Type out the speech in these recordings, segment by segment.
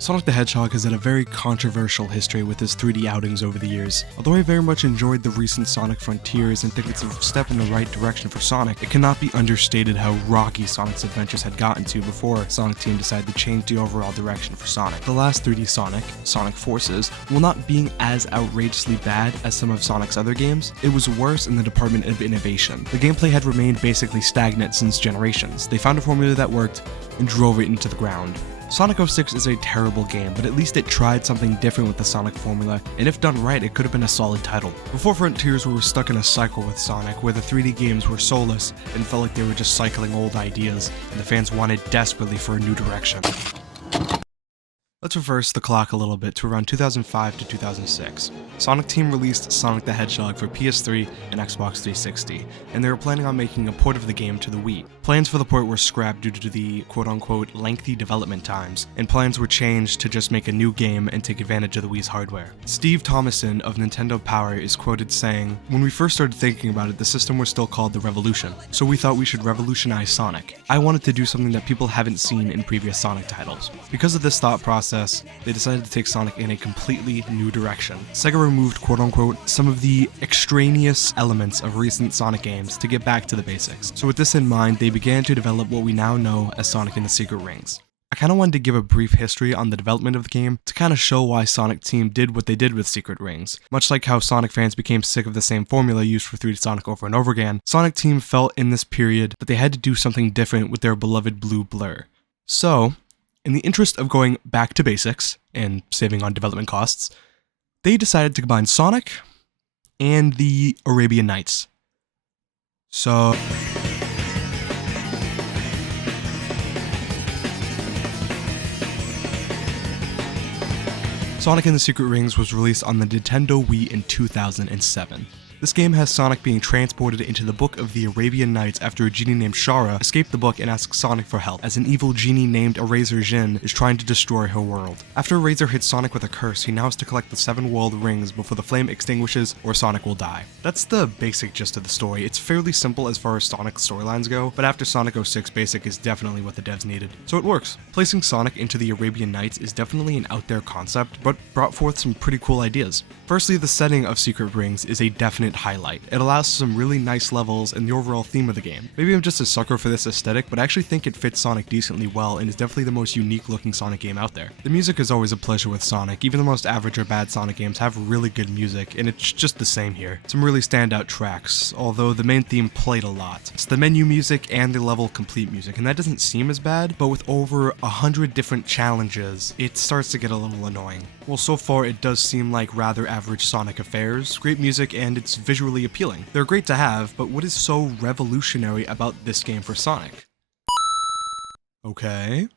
Sonic the Hedgehog has had a very controversial history with his 3D outings over the years. Although I very much enjoyed the recent Sonic Frontiers and think it's a step in the right direction for Sonic, it cannot be understated how rocky Sonic's adventures had gotten to before Sonic Team decided to change the overall direction for Sonic. The last 3D Sonic, Sonic Forces, while not being as outrageously bad as some of Sonic's other games, it was worse in the department of innovation. The gameplay had remained basically stagnant since generations. They found a formula that worked and drove it into the ground. Sonic 06 is a terrible game, but at least it tried something different with the Sonic formula, and if done right, it could have been a solid title. Before Frontiers, we were stuck in a cycle with Sonic, where the 3D games were soulless and felt like they were just cycling old ideas, and the fans wanted desperately for a new direction. Let's reverse the clock a little bit to around 2005 to 2006. Sonic Team released Sonic the Hedgehog for PS3 and Xbox 360, and they were planning on making a port of the game to the Wii. Plans for the port were scrapped due to the quote-unquote lengthy development times, and plans were changed to just make a new game and take advantage of the Wii's hardware. Steve Thomason of Nintendo Power is quoted saying, "When we first started thinking about it, the system was still called the Revolution, so we thought we should revolutionize Sonic. I wanted to do something that people haven't seen in previous Sonic titles." Because of this thought process, they decided to take Sonic in a completely new direction. Sega removed quote-unquote some of the extraneous elements of recent Sonic games to get back to the basics. So with this in mind, they began to develop what we now know as Sonic and the Secret Rings. I kinda wanted to give a brief history on the development of the game to kinda show why Sonic Team did what they did with Secret Rings. Much like how Sonic fans became sick of the same formula used for 3D Sonic over and over again, Sonic Team felt in this period that they had to do something different with their beloved blue blur. So, in the interest of going back to basics and saving on development costs, they decided to combine Sonic and the Arabian Nights. So Sonic and the Secret Rings was released on the Nintendo Wii in 2007. This game has Sonic being transported into the Book of the Arabian Nights after a genie named Shara escaped the book and asks Sonic for help, as an evil genie named Eraser Jin is trying to destroy her world. After Eraser hits Sonic with a curse, he now has to collect the 7 world rings before the flame extinguishes or Sonic will die. That's the basic gist of the story. It's fairly simple as far as Sonic storylines go, but after Sonic 06, basic is definitely what the devs needed. So it works. Placing Sonic into the Arabian Nights is definitely an out there concept, but brought forth some pretty cool ideas. Firstly, the setting of Secret Rings is a definite highlight. It allows some really nice levels and the overall theme of the game. Maybe I'm just a sucker for this aesthetic, but I actually think it fits Sonic decently well and is definitely the most unique looking Sonic game out there. The music is always a pleasure with Sonic. Even the most average or bad Sonic games have really good music, and it's just the same here. Some really standout tracks, although the main theme played a lot. It's the menu music and the level complete music, and that doesn't seem as bad, but with over 100 different challenges, it starts to get a little annoying. Well, so far it does seem like rather average Sonic affairs, great music, and it's visually appealing. They're great to have, but what is so revolutionary about this game for Sonic? Okay.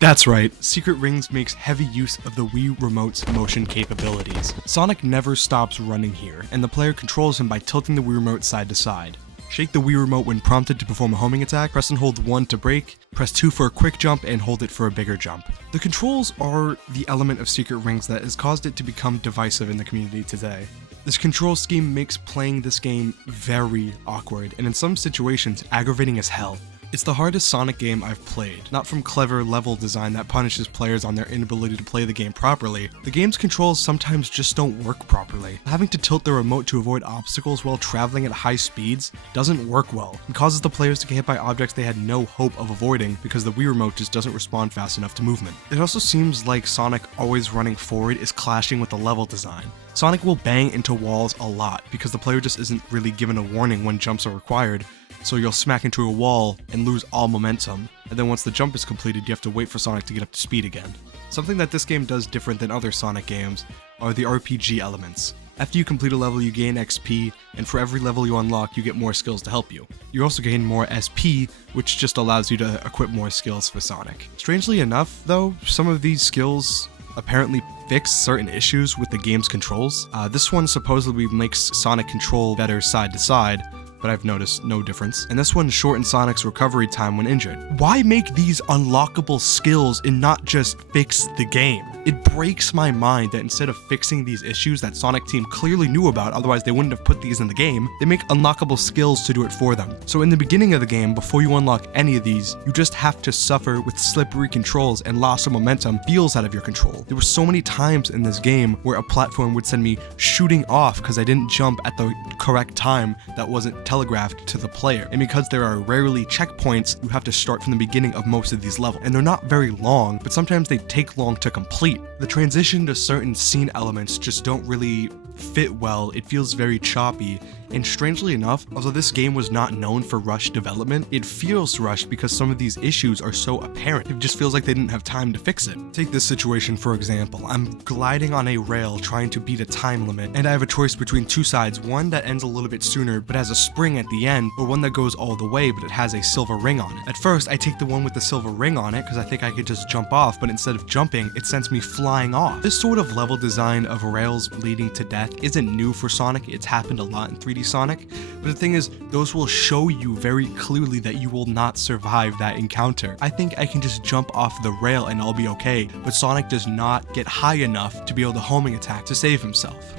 That's right, Secret Rings makes heavy use of the Wii Remote's motion capabilities. Sonic never stops running here, and the player controls him by tilting the Wii Remote side to side. Shake the Wii Remote when prompted to perform a homing attack, press and hold 1 to brake, press 2 for a quick jump, and hold it for a bigger jump. The controls are the element of Secret Rings that has caused it to become divisive in the community today. This control scheme makes playing this game very awkward, and in some situations, aggravating as hell. It's the hardest Sonic game I've played, not from clever level design that punishes players on their inability to play the game properly. The game's controls sometimes just don't work properly. Having to tilt the remote to avoid obstacles while traveling at high speeds doesn't work well, and causes the players to get hit by objects they had no hope of avoiding because the Wii Remote just doesn't respond fast enough to movement. It also seems like Sonic always running forward is clashing with the level design. Sonic will bang into walls a lot because the player just isn't really given a warning when jumps are required, so you'll smack into a wall and lose all momentum, and then once the jump is completed, you have to wait for Sonic to get up to speed again. Something that this game does different than other Sonic games are the RPG elements. After you complete a level, you gain XP, and for every level you unlock, you get more skills to help you. You also gain more SP, which just allows you to equip more skills for Sonic. Strangely enough, though, some of these skills apparently fix certain issues with the game's controls. This one supposedly makes Sonic control better side to side, but I've noticed no difference. And this one shortened Sonic's recovery time when injured. Why make these unlockable skills and not just fix the game? It breaks my mind that instead of fixing these issues that Sonic Team clearly knew about, otherwise they wouldn't have put these in the game, they make unlockable skills to do it for them. So in the beginning of the game, before you unlock any of these, you just have to suffer with slippery controls and loss of momentum feels out of your control. There were so many times in this game where a platform would send me shooting off because I didn't jump at the correct time that wasn't telegraphed to the player. And because there are rarely checkpoints, you have to start from the beginning of most of these levels. And they're not very long, but sometimes they take long to complete. The transition to certain scene elements just don't really fit well. It feels very choppy, and strangely enough, although this game was not known for rushed development, it feels rushed because some of these issues are so apparent. It just feels like they didn't have time to fix it. Take this situation for example. I'm gliding on a rail trying to beat a time limit, and I have a choice between two sides, one that ends a little bit sooner but has a spring at the end, or one that goes all the way but it has a silver ring on it. At first, I take the one with the silver ring on it because I think I could just jump off, but instead of jumping, it sends me flying off. This sort of level design of rails leading to death isn't new for Sonic. It's happened a lot in 3D Sonic, but the thing is, those will show you very clearly that you will not survive that encounter. I think I can just jump off the rail and I'll be okay, but Sonic does not get high enough to be able to homing attack to save himself.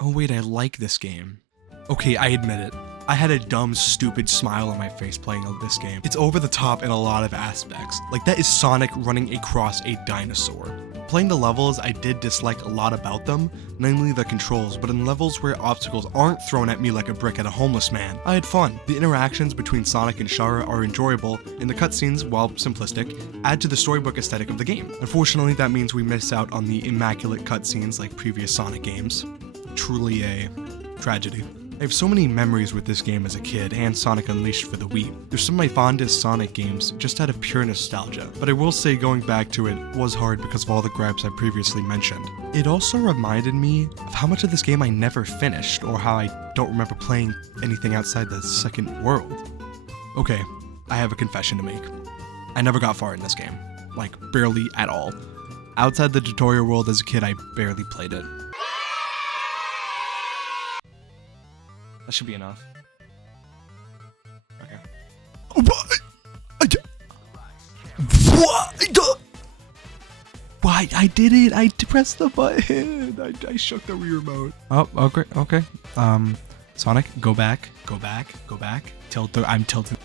Oh wait, I like this game. Okay, I admit it. I had a dumb, stupid smile on my face playing this game. It's over the top in a lot of aspects. Like, that is Sonic running across a dinosaur. Playing the levels, I did dislike a lot about them, namely the controls, but in levels where obstacles aren't thrown at me like a brick at a homeless man, I had fun. The interactions between Sonic and Shara are enjoyable, and the cutscenes, while simplistic, add to the storybook aesthetic of the game. Unfortunately, that means we miss out on the immaculate cutscenes like previous Sonic games. Truly a tragedy. I have so many memories with this game as a kid and Sonic Unleashed for the Wii. They're some of my fondest Sonic games just out of pure nostalgia, but I will say going back to it was hard because of all the gripes I previously mentioned. It also reminded me of how much of this game I never finished, or how I don't remember playing anything outside the second world. Okay, I have a confession to make. I never got far in this game. Like, barely at all. Outside the tutorial world as a kid, I barely played it. That should be enough. Okay. What? Why? I did it! I pressed the button! I shook the Wii remote. Oh, okay, okay. Sonic, go back, go back, go back. I'm tilted.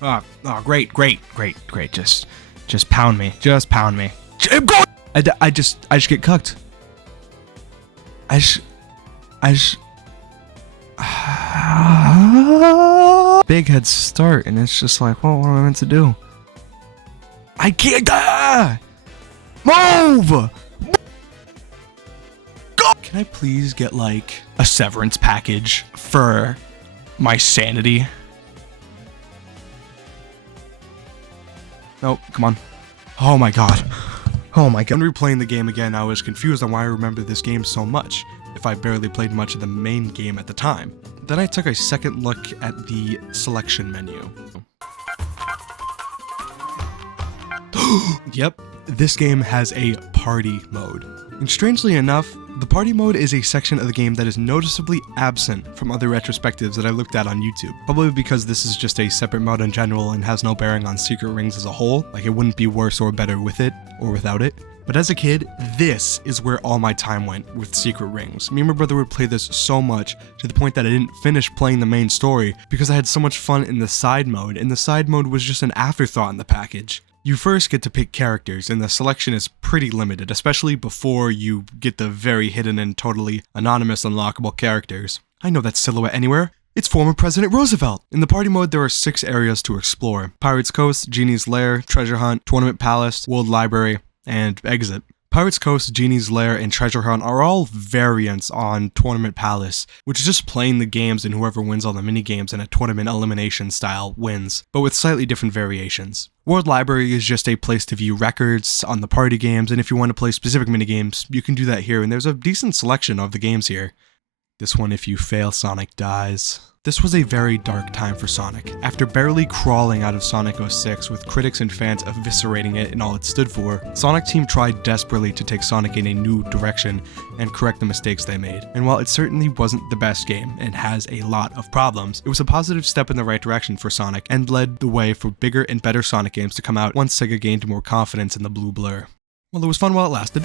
Oh, great. Just pound me. Just pound me. I just get cucked. Big head start, and it's just like, well, what am I meant to do? I can't. Move! Go! Can I please get like a severance package for my sanity? Nope, come on. Oh my god. Oh my god. When replaying the game again, I was confused on why I remember this game so much, if I barely played much of the main game at the time. Then I took a second look at the selection menu. Yep, this game has a party mode. And strangely enough, the party mode is a section of the game that is noticeably absent from other retrospectives that I looked at on YouTube. Probably because this is just a separate mode in general and has no bearing on Secret Rings as a whole. Like, it wouldn't be worse or better with it or without it. But as a kid, this is where all my time went with Secret Rings. Me and my brother would play this so much to the point that I didn't finish playing the main story because I had so much fun in the side mode, and the side mode was just an afterthought in the package. You first get to pick characters, and the selection is pretty limited, especially before you get the very hidden and totally anonymous unlockable characters. I know that silhouette anywhere. It's former President Roosevelt! In the party mode, there are 6 areas to explore: Pirate's Coast, Genie's Lair, Treasure Hunt, Tournament Palace, World Library, and Exit. Pirate's Coast, Genie's Lair, and Treasure Hunt are all variants on Tournament Palace, which is just playing the games and whoever wins all the minigames in a tournament elimination style wins, but with slightly different variations. World Library is just a place to view records on the party games, and if you want to play specific minigames, you can do that here, and there's a decent selection of the games here. This one, if you fail, Sonic dies. This was a very dark time for Sonic. After barely crawling out of Sonic 06 with critics and fans eviscerating it and all it stood for, Sonic Team tried desperately to take Sonic in a new direction and correct the mistakes they made. And while it certainly wasn't the best game and has a lot of problems, it was a positive step in the right direction for Sonic and led the way for bigger and better Sonic games to come out once Sega gained more confidence in the blue blur. Well, it was fun while it lasted.